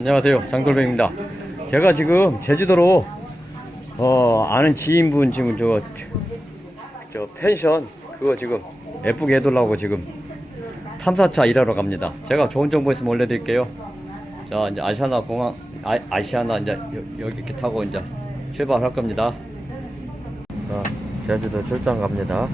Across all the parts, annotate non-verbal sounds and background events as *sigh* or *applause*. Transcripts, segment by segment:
안녕하세요. 장돌뱅입니다. 제가 지금 제주도로 어 아는 지인분 지금 저, 저 펜션 그거 지금 예쁘게 해달라고 지금 탐사차 일하러 갑니다. 제가 좋은 정보 있으면 올려드릴게요. 자 이제 아시아나 공항 아, 아시아나 이제 여, 여기 이렇게 타고 이제 출발할 겁니다. 자 제주도 출장 갑니다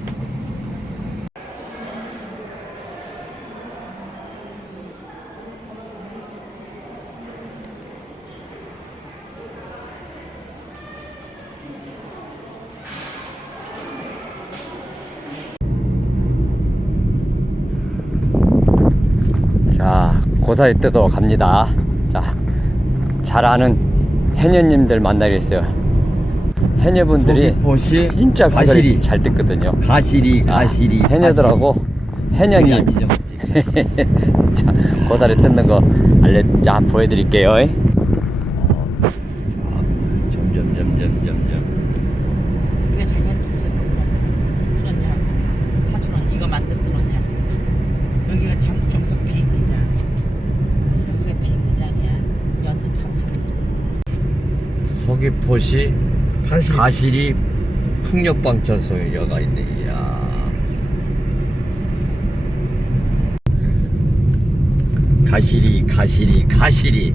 자, 고사리 뜯으러 갑니다. 자, 잘 아는 해녀님들 만나겠어요. 해녀분들이 소기포시 진짜 고사리 가시리. 잘 뜯거든요. 가시리 가시리 해녀들하고 해녀님. *laughs* 자, 고사리 뜯는 거 알려, 자, 보여드릴게요. 점점 점점 점점 왜 자기한테 무슨 그러냐 사촌은 이거 만들어놨냐 여기가 장, 정석 비행기장 여기가 비행기장이야 연습하고 서귀포시 가시. 가시리 풍력방천소에 여가 있네 이야 가시리 가시리 가시리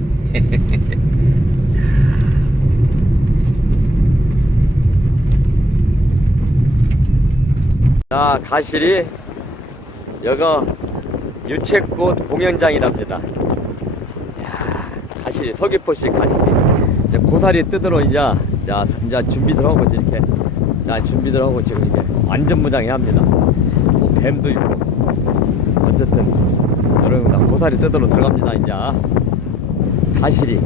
자, 가실이 여가 유채꽃 공연장이랍니다. 이야, 가실이 서귀포시 이제 고사리 뜯으러 이제 자, 이제 준비들 하고 이제 이렇게 자 준비들 하고 지금 이제 완전 무장해 합니다. 뭐 뱀도 있고 어쨌든 여러분 다 고사리 뜯으러 들어갑니다 이제 가실이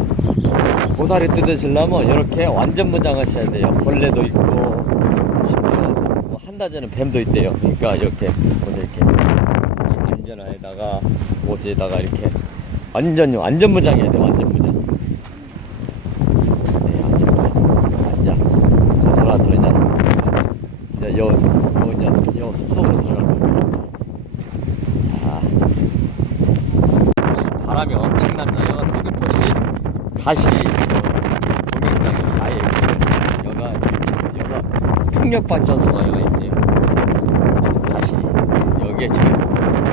고사리 뜯으시려면 이렇게 완전 무장하셔야 돼요. 벌레도 있고 뭐 한다저는 뱀도 있대요. 그러니까 이렇게 이렇게 안전화에다가 옷에다가 이렇게 완전 완전 무장해야 돼. 완전 무장. 네, 완전 무장. 완전 고사라 들어냐. 이제 요, 요 이제 요 숲속으로 들어갈 겁니다. 아. 바람이 엄청납니다. 여가 서귀포시 가시리 공연장이 아예. 여가 여가 풍력 발전소가 여가 있어요. 가시리 여기에 지금 말하는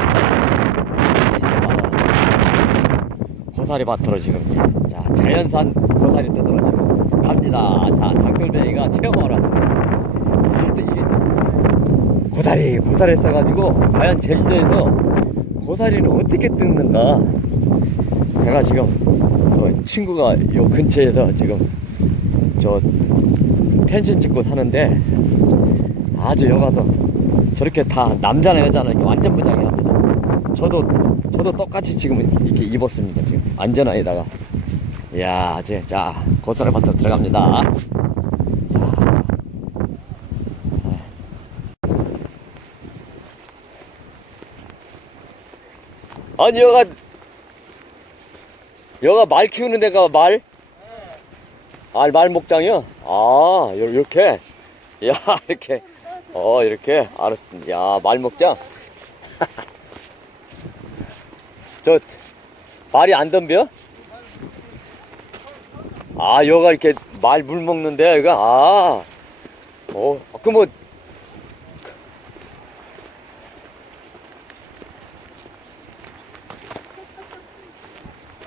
고사리 밭으로 지금 자 자연산 고사리 뜯으러 지금 갑니다. 자 장돌배이가 체험하러 왔습니다. 하여튼 이게 고사리 고사리 써가지고 과연 제주도에서 고사리를 어떻게 뜯는가 제가 지금 어, 친구가 요 근처에서 지금 저 펜션 짓고 사는데 아주 여가서 저렇게 다 남자나 여자나 이렇게 완전 무장해 합니다. 저도 저도 똑같이 지금 이렇게 입었습니다. 지금 안전화에다가 이야 이제 자 밭으로 들어갑니다. 이야. 아니 여가 여가 말 키우는 데가 말? 아, 말 목장이요? 아, 요- 요렇게? 야, *laughs* 이렇게. 어, 이렇게? 알았습니다. 야, 말 목장? *laughs* 저, 말이 안 덤벼? 아, 여가 이렇게 말 물 먹는데, 여기가? 아, 어, 그 뭐,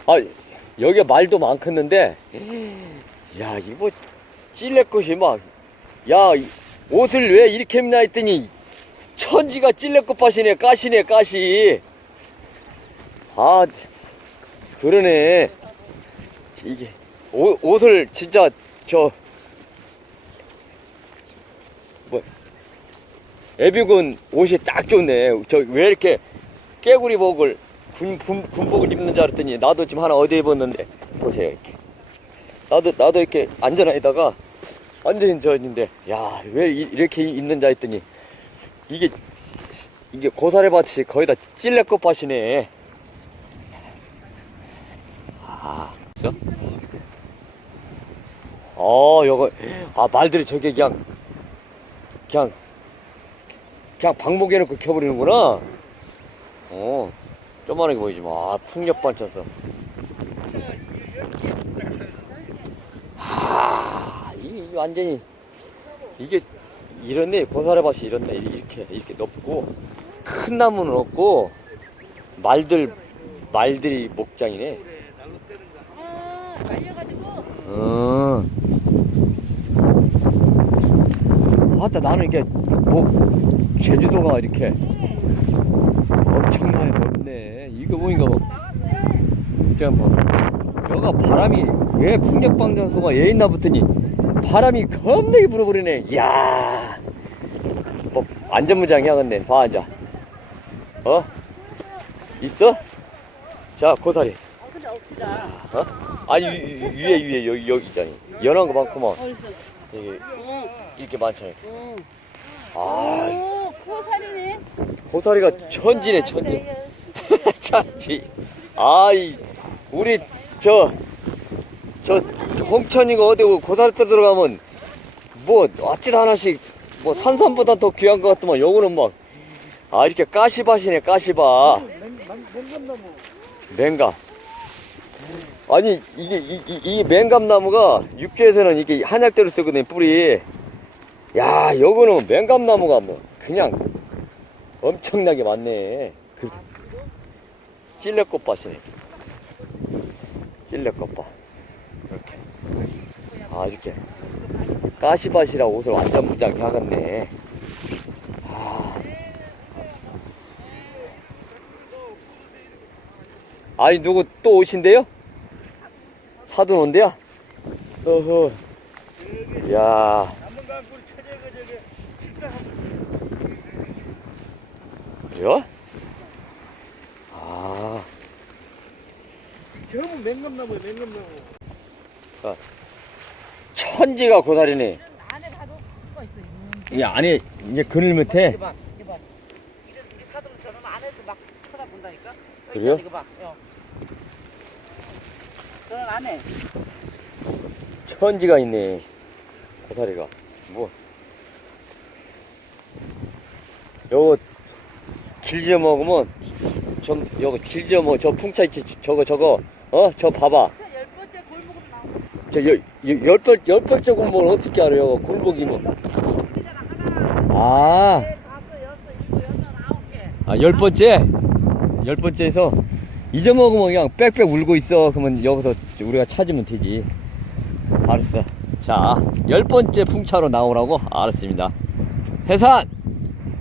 아, 여기 말도 많겠는데, 야, 이거 찔레 것이 막, 야, 이 옷을 왜 이렇게 입나 했더니, 천지가 찔레꽃 밭이네, 가시네, 가시. 아, 그러네. 이게, 옷, 옷을 진짜, 저, 뭐, 애비군 옷이 딱 좋네. 저, 왜 이렇게 깨구리복을 군, 군, 군복을 입는 줄 알았더니 나도 지금 하나 어디 입었는데? 보세요 이렇게. 나도 나도 이렇게 안전하에다가 완전히 저 있는데 야 왜 이렇게 입는 줄 했더니 이게 이게 고사리 밭이 거의 다 찔레꽃 밭이네. 아. 있어? 어 요거 아 말들이 저게 그냥 그냥 그냥 방목해 놓고 켜버리는구나. 어, 조만하게 보이지만 아, 풍력 발전소 아, 이 완전히 이게 이런데 고사래밭이 이런데 이렇게 이렇게 높고 큰 나무는 없고 말들 말들이 목장이네. 아, 말려가지고. 어. 맞다 나는 이게 목 제주도가 이렇게 엄청나게 넓. 이거 보니까 뭐 그냥 뭐 여가 바람이 왜 풍력방전소가 얘 있나 붙더니 바람이 겁나게 불어버리네. 이야. 뭐 안전무장이야 근데 봐 앉아. 어? 있어? 자 고사리. 어, 근데 억지다. 어? 아니 위- 위- 위에 위에 여기 여기 있잖아. 연한 거 많구만. 어디서? 이게 응. 이렇게 많잖아요. 응. 아, 오, 코살이네. 고사리가 천지네 천지. 천지. 아이 우리 저 저 홍천이가 어디 고사리 때 들어가면 뭐 어찌다 하나씩 뭐 산삼보다 더 귀한 것 같더만 요거는 막 아 이렇게 까시밭이네 까시밭. 맹감. 아니 이게 이, 이, 이 맹감나무가 육지에서는 이게 한약대로 쓰거든 뿌리. 야 요거는 맹감나무가 뭐 그냥 엄청나게 많네. 그 찔레꽃밭이네. 찔레꽃밭. 이렇게. 아 이렇게 까시밭이라 옷을 완전 무장히 하겠네. 아. 아니 누구 또 오신대요? 사돈 온대야? 어허. 야. 그래요? 아. 전부 맹감나무야 맹감나무 천지가 고사리네. 안에 봐도 수가 있어. 이 안에 이제 그늘 밑에 이거 봐, 이거 봐. 이런 우리 저런 안에서 막 쳐다본다니까. 여기 그래요? 이거 봐. 요. 저런 안에. 천지가 있네. 고사리가. 뭐. 요거 길져 먹으면 좀 요거 길져 먹어 저 풍차 있지 저거 저거 어 저 봐봐 저열 번째 골목으로 나오는 저열열번 열번째 공목을 어떻게 알아요 골목이면 거잖아. 하나, 아 셋, 다섯, 여섯, 일곱, 여덟, 아홉 개. 아, 열 번째? 열 번째에서 잊어먹으면 그냥 빽빽 울고 있어. 그러면 여기서 우리가 찾으면 되지. 알았어. 자, 열 번째 풍차로 나오라고? 알았습니다. 해산!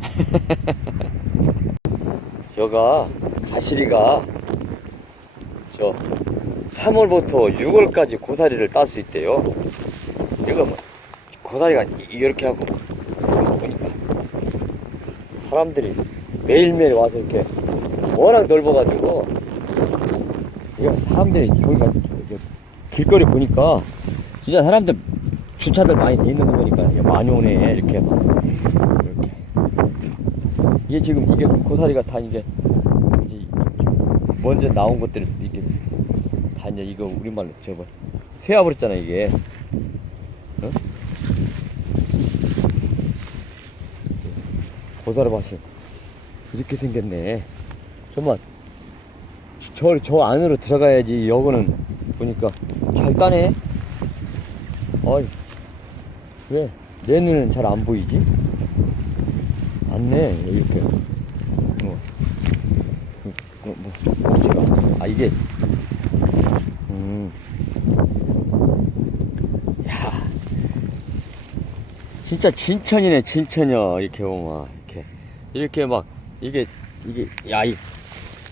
*laughs* 여가 가시리가 저 3월부터 6월까지 고사리를 딸 수 있대요. 이거 뭐 고사리가 이- 이렇게 하고 보니까 사람들이 매일매일 와서 이렇게 워낙 넓어가지고 이거 사람들이 보니까 길거리 보니까 진짜 사람들 주차들 많이 돼 있는 거 보니까 많이 오네 이렇게 이렇게 이게 지금 이게 고사리가 다 이제 먼저 나온 것들 이렇게 다 이제 이거 우리말로 저거 세워버렸잖아 이게 어? 고사리밭이 이렇게 생겼네. 정말 저, 저 안으로 들어가야지. 여기는 보니까 잘 따네. 어이, 왜? 내 눈은 잘 안 보이지? 안네, 이렇게. 뭐, 뭐, 뭐, 제가, 아, 이게, 음. 야. 진짜 진천이네, 진천이야. 이렇게 보면. 이렇게. 이렇게 막, 이게, 이게, 야, 이,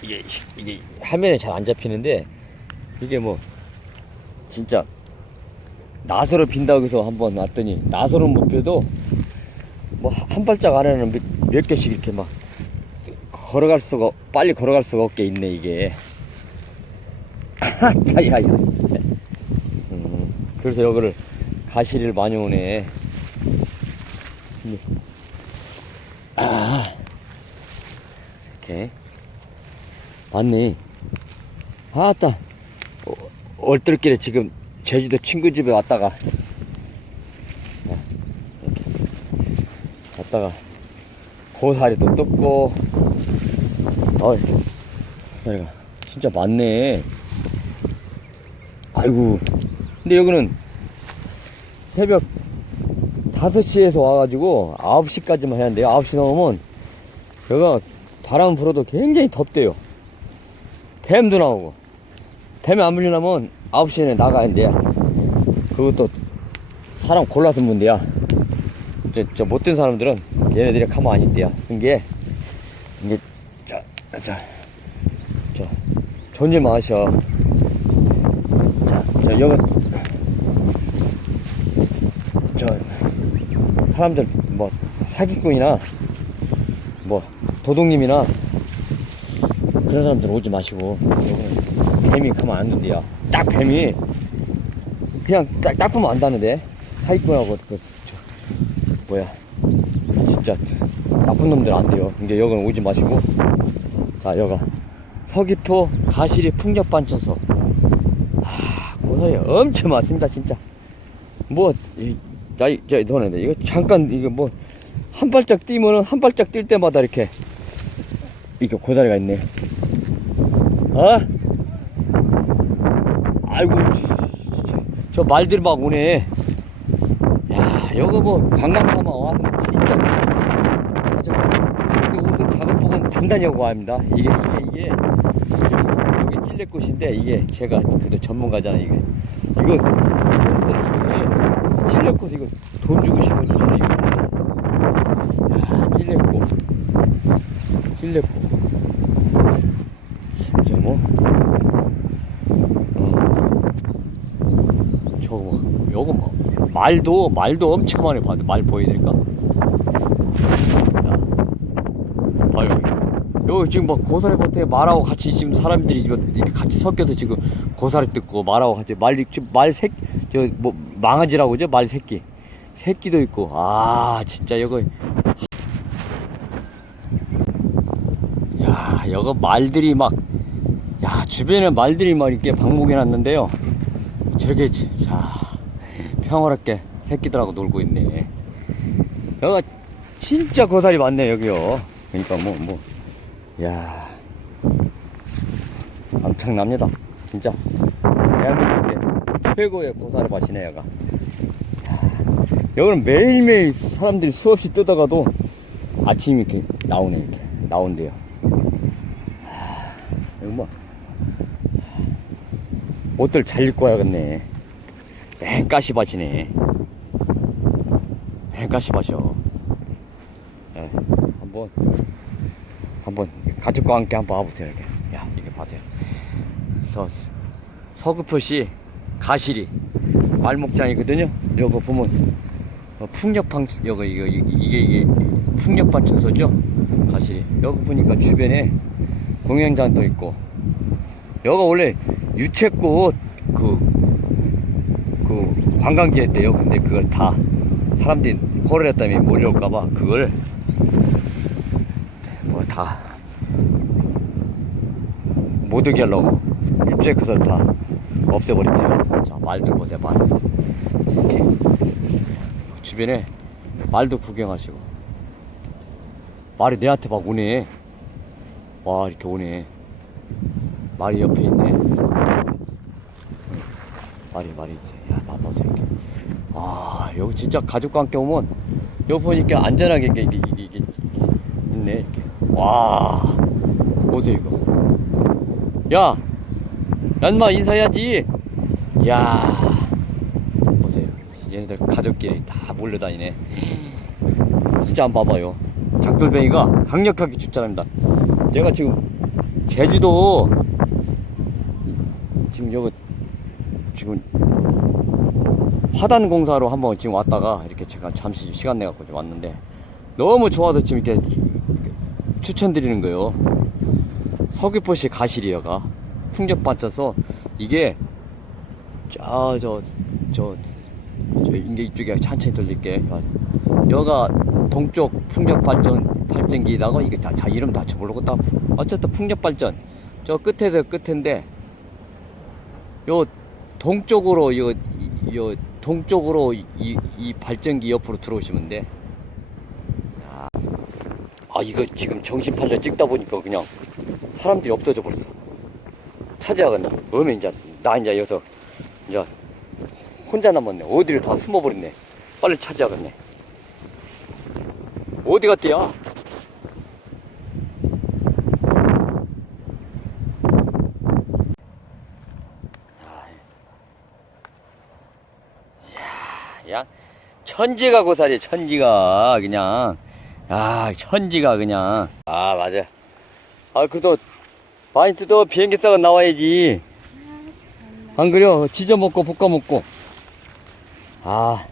이게, 이게 화면에 잘 안 잡히는데, 이게 뭐, 진짜, 나서로 빈다고 해서 한번 왔더니, 나서는 못 펴도, 뭐, 한 발짝 안에는 몇, 몇 개씩 이렇게 막, 걸어갈 수가, 없- 빨리 걸어갈 수가 없게 있네, 이게. 야, 야. 음, 그래서 여기를 가시리를 많이 오네. 네. 아, 이렇게. 맞네. 아따. 어, 얼떨결에 지금 제주도 친구 집에 왔다가. 어, 이렇게. 갔다가 고사리도 뜯고. 어이, 고사리가 진짜 많네. 아이고. 근데 여기는 새벽 5시에서 와가지고 9시까지만 해야 한대요. 9시 넘으면 여기가 바람 불어도 굉장히 덥대요. 뱀도 나오고. 뱀이 안 물리려면 9시에 나가야 한대요. 그것도 사람 골라서 문제야. 저, 저 못된 사람들은 얘네들이 가만 안 있대요. 이게, 이게, 자, 자, 저, 존재 마셔. 자, 저, 여기, 저, 사람들, 뭐, 사기꾼이나, 뭐, 도둑님이나, 그런 사람들 오지 마시고, 여기는 뱀이 가만 안 둔대요. 딱 뱀이, 그냥 딱, 딱 보면 안다는데, 사기꾼하고, 그, 저, 뭐야, 진짜, 나쁜 놈들 안 돼요. 이제 여기는 오지 마시고, 자, 여가. 서귀포 가시리 풍력반천소. 아, 고사리 엄청 많습니다, 진짜. 뭐, 이, 나이, 저, 너네, 이거 잠깐, 이거 뭐, 한 발짝 뛰면은 한 발짝 뛸 때마다 이렇게, 이게 고사리가 있네. 어? 아이고, 저, 저 말들 막 오네. 야, 여기 뭐, 관광가만 와서 진짜. 저, 이게 옷은 작업복은 단단히 하고 합니다. 이게, 이게, 이게 찔레꽃인데, 이게 제가 그래도 전문가잖아요, 이게. 이거, 이거, 찔레꽃 이거 돈 주고 심어 주잖아, 이거. 야, 찔레꽃. 찔레꽃. 진짜 뭐, 어. 저거 뭐, 요거 뭐, 말도, 말도 엄청 많이 봤는데, 말 보여드릴까? 야, 봐요. 여기 지금 막 고사리 밭에 말하고 같이 지금 사람들이 지금 이렇게 같이 섞여서 지금 고사리 뜯고 말하고 같이 말, 말 새, 저, 뭐, 망아지라고 그죠? 말 새끼. 새끼도 있고, 아, 진짜 이거. 야, 여거 말들이 막, 야, 주변에 말들이 막 이렇게 방목해 놨는데요. 저렇게, 자, 평화롭게 새끼들하고 놀고 있네. 여가 진짜 고사리 많네, 여기요. 그러니까 뭐, 뭐, 야 엄청납니다. 진짜. 대한민국의 최고의 고사리 밭이네, 여가. 여기는 매일매일 사람들이 수없이 뜨다가도 아침 이렇게 나오네, 이렇게. 나온대요. 하, 여기 뭐, 옷들 잘 입고 와야겠네. 맨 가시밭이네. 맨 가시밭이요. 예, 한번, 한번 가족과 함께 한번 와보세요. 이렇게. 야, 이게 봐세요. 서, 서구포시 가시리 말목장이거든요. 요거 보면 어, 풍력방 요거 이거 이- 이게 이게 풍력반천소죠. 가시리. 여기 보니까 주변에 공연장도 있고. 여가 원래 유채꽃 그, 그 관광지 했대요. 근데 그걸 다 사람들이 코로나 때문에 몰려올까봐 그걸 뭐 다 하려고 유채꽃을 다 없애버렸대요. 자, 말들 보세요, 말. 이렇게. 주변에 말도 구경하시고. 말이 내한테 막 오네. 와, 이렇게 오네. 말이 옆에 있네. 말이, 말이 있지. 야, 봐보세요, 이렇게. 아, 여기 진짜 가족과 함께 오면, 여기 보니까 안전하게 이게, 이게, 이게, 이게 있네, 이렇게. 와, 보세요, 이거. 야! 얀마 인사해야지! 야 보세요. 얘네들 가족끼리 다 몰려다니네. 진짜 안 봐봐요. 작돌뱅이가 강력하게 출전합니다. 제가 지금 제주도 지금 여기 지금 화단 공사로 한번 지금 왔다가 이렇게 제가 잠시 시간 내 갖고 좀 왔는데 너무 좋아서 지금 이렇게 추천드리는 거예요. 서귀포시 가시리여가 풍력 받쳐서 이게 저 저 저 저 이제 이쪽에 천천히 돌릴게. 여가 동쪽 풍력 발전 발전기다가 이게 다, 자 이름 다 모르겠다. 어쨌든 풍력 발전 저 끝에서 끝인데 요 동쪽으로 요, 요 동쪽으로 이, 이 발전기 옆으로 들어오시면 돼. 야. 아 이거 지금 정신팔려 찍다 보니까 그냥 사람들이 없어져 버렸어. 찾아가겠나? 어면 이제 나 이제 여기서 이제 혼자 남았네. 어디를 다 숨어버렸네. 빨리 찾아가겠네. 어디 갔대요? 야, 천지가 고사리, 천지가 그냥. 아, 천지가 그냥. 아, 맞아. 아, 그래도 뜯어 비행기 싸가 나와야지. 안 그래요? 지져 먹고 볶아 먹고. 아,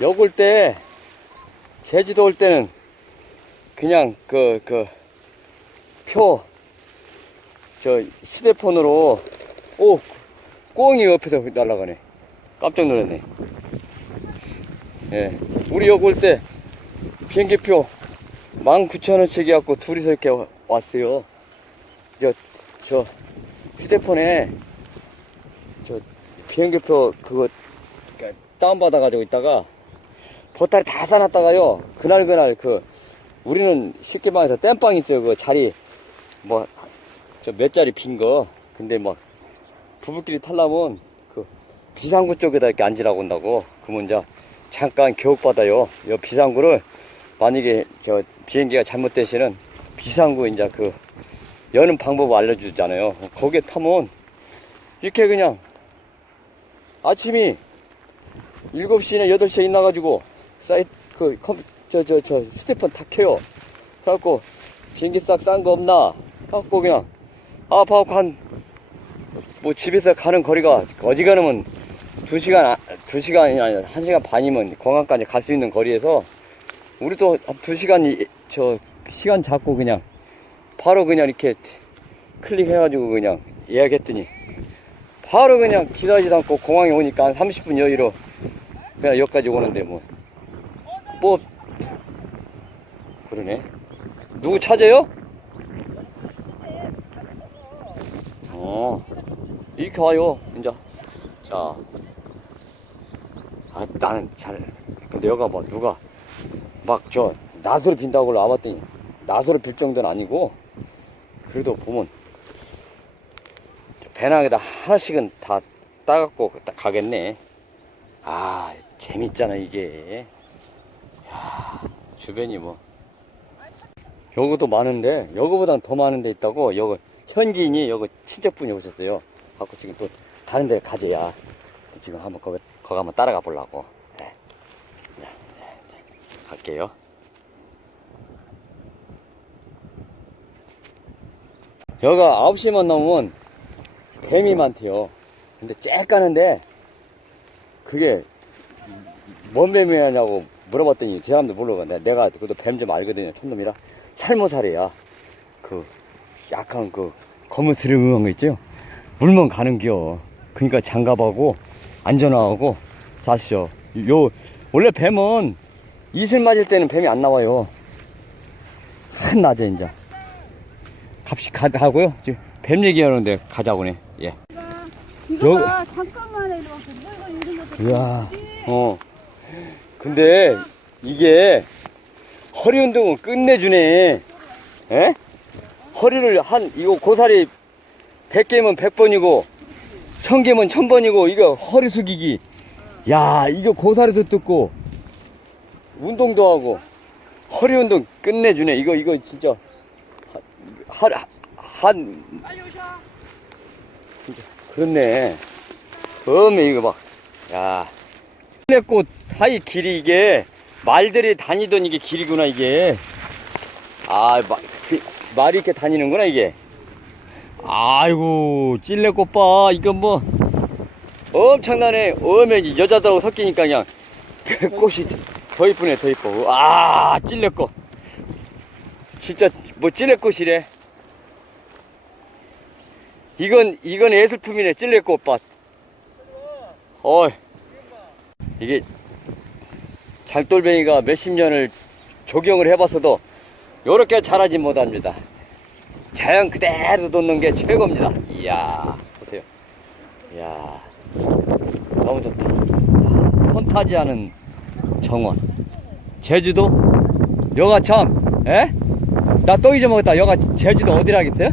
여기 올 때, 제주도 올 때는 그냥 그, 그, 표, 저 휴대폰으로, 오, 꽁이 옆에서 날아가네. 깜짝 놀랐네. 예. 우리 여기 올 때 비행기표 19,000원씩 해갖고 둘이서 이렇게 와- 왔어요. 저, 저 휴대폰에 저 비행기표 그거 다운받아가지고 있다가 보따리 다 싸놨다가요. 그날 그날 그 우리는 쉽게 말해서 땜빵 있어요. 그 자리 뭐 저 몇 자리 빈 거. 근데 막 부부끼리 탈라면 그 비상구 쪽에다 이렇게 앉으라고 한다고. 그러면 잠깐 교육받아요. 이 비상구를 만약에 저 비행기가 잘못되시는 비상구 이제 그 여는 방법을 알려주잖아요. 거기에 타면 이렇게 그냥 아침이 7시나 8시에 일어나가지고 사이트 그 컴, 저, 저, 저 스테폰 다 켜요. 그래갖고 비행기 싹 싼 거 없나? 갖고 그냥 아, 봐갖고 한, 뭐 집에서 가는 거리가 어지간하면 2시간, 2시간이 아니라 1시간 반이면 공항까지 갈 수 있는 거리에서 우리도 한 2시간, 저, 시간 잡고 그냥 바로 그냥 이렇게 클릭해가지고 그냥 예약했더니 바로 그냥 기다리지도 않고 공항에 오니까 한 30분 여유로 그냥 여기까지 오는데 뭐, 뭐, 그러네. 누구 찾아요? 어, 이렇게 와요, 이제. 자. 아, 나는 잘, 근데 여가 뭐, 누가, 막 저, 낫으로 빈다고 와봤더니, 낫으로 빌 정도는 아니고, 그래도 보면, 배낭에다 하나씩은 다 따갖고 딱 가겠네. 아, 재밌잖아, 이게. 야, 주변이 뭐. 여기도 많은데, 여기보단 더 많은 데 있다고, 여기, 현지인이 여기 친척분이 오셨어요. 갖고 지금 또 다른 데 가져야. 지금 한번 거기, 거기 한번 따라가 보려고. 네. 네, 네, 네. 갈게요. 여기가 9시만 넘으면 뱀이 많대요. 근데 쬐 까는데 그게 뭔 뱀이냐고 물어봤더니 제 사람도 모르고 내가, 내가 그래도 뱀 좀 알거든요. 촌놈이라 살모살이야. 그 약간 그 거무스름한 거 있죠? 물면 가는 겨. 그러니까 장갑하고 안전하고 자시죠. 요 원래 뱀은 이슬 맞을 때는 뱀이 안 나와요. 한 낮에 이제 값이 가다고요. 지금 뱀 얘기하는데 가자고네. 예. 이거가 잠깐만 해 이렇게 물건 이런 것도 이야. 어. 근데 이게 허리 운동은 끝내주네. 에? 허리를 한 이거 고사리 100개면 100번이고 1000개면 1000번이고 이거 허리 숙이기. 야, 이거 고사리도 뜯고 운동도 하고 허리 운동 끝내주네. 이거 이거 진짜 한 한, 그렇네. 처음에 이거 봐. 야. 꽃 사이 길이 이게 말들이 다니던 이게 길이구나 이게. 아, 마, 그, 말이 이렇게 다니는구나 이게. 아이고 찔레꽃 봐. 이거 뭐 엄청나네. 어메 여자들하고 섞이니까 그냥 그 꽃이 더 이쁘네 더 이뻐. 아 찔레꽃. 진짜 뭐 찔레꽃이래. 이건 이건 예술품이네 찔레꽃밭. 어 이게 장돌뱅이가 몇십 년을 조경을 해봤어도 요렇게 자라진 못합니다. 자연 그대로 돋는 게 최고입니다. 이야 보세요. 이야 너무 좋다. 손 타지 않은 정원. 제주도 여가 참 에? 나 또 잊어먹었다. 여가 제주도 어디라겠어요?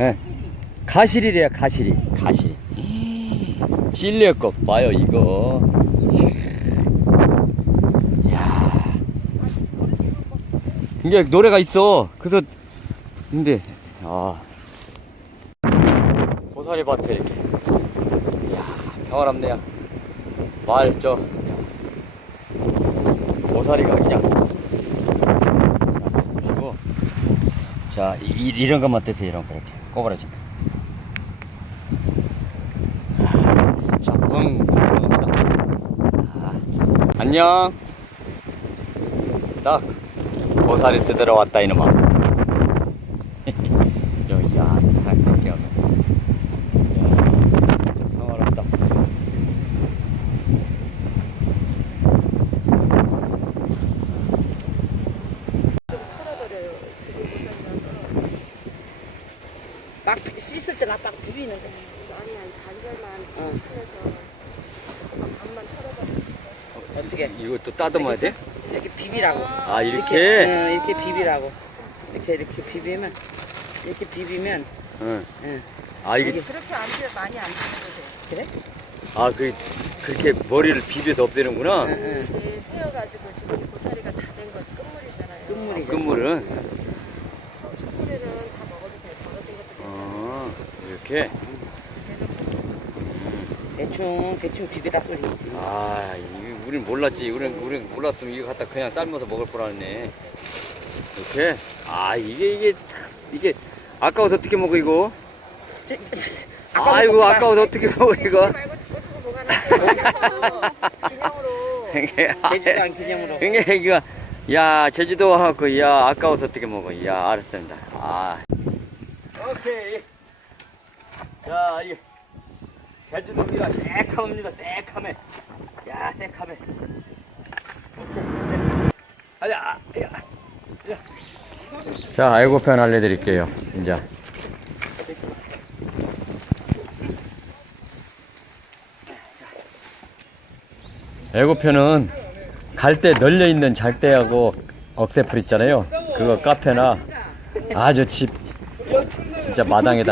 예. 가시리래요, 가시리. 가시리. 찔레꽃 봐요, 이거. 야 이게 노래가 있어. 그래서 근데 아 고사리 밭에 이렇게 이야 평화롭네요. 말저 고사리가 그냥 자, 보시고 자 이, 이- 이런 것만 뜨세요. 이런 거 이렇게 꼬부라진 거. 들어갑니다. 아, 안녕. 딱 고사리 뜯으러 왔다 이놈아. 여기 야 사람 밖에 없네. 야, 진짜 평화롭다. 털어버려요. 지금 고사리라서. 막 비- 씻을 때나 막 비비는 거. 아니 아니 반절만 응. 해서 반만 털 어떻게? 이것도 따듬어야 돼? 이렇게 비비라고. 아 이렇게? 응, 이렇게 비비라고. 이렇게 이렇게 비비면 이렇게 비비면 응. 응. 아 이게 그렇게 안 돼, 많이 안 돼. 그래? 아 그 그렇게 머리를 비벼서 없애는구나. 응, 응. 이게 세어가지고 지금 고사리가 다 된 거 끝물이잖아요. 끝물이. 끝물은 첫- 첫물에는 다 먹어도 돼. 벌어진 것도 괜찮아. 아 이렇게. 대충 대충 비비다 소리지. 아, 이거 우린 몰랐지. 우린 우린 몰랐으면 이거 갖다 그냥 삶아서 먹을 거라네. 이렇게. 아, 이게 이게 이게 아까워서 어떻게 먹어 이거? 아이고 아까워서 어떻게 먹어 이거? 제주도 안 *laughs* 기념으로. 이게 이거 야 제주도 와갖고 야 아까워서 어떻게 먹어? 야 알았습니다. 아. 오케이. 자 이게 제주도입니다. 새카합니다. 새카매. 야 새카매. 아야, 야. 자, 애고편 알려드릴게요. 이제. 애고편은 갈때 널려 있는 잘대하고 억새풀 있잖아요. 그거 카페나 아주 집 진짜 마당에다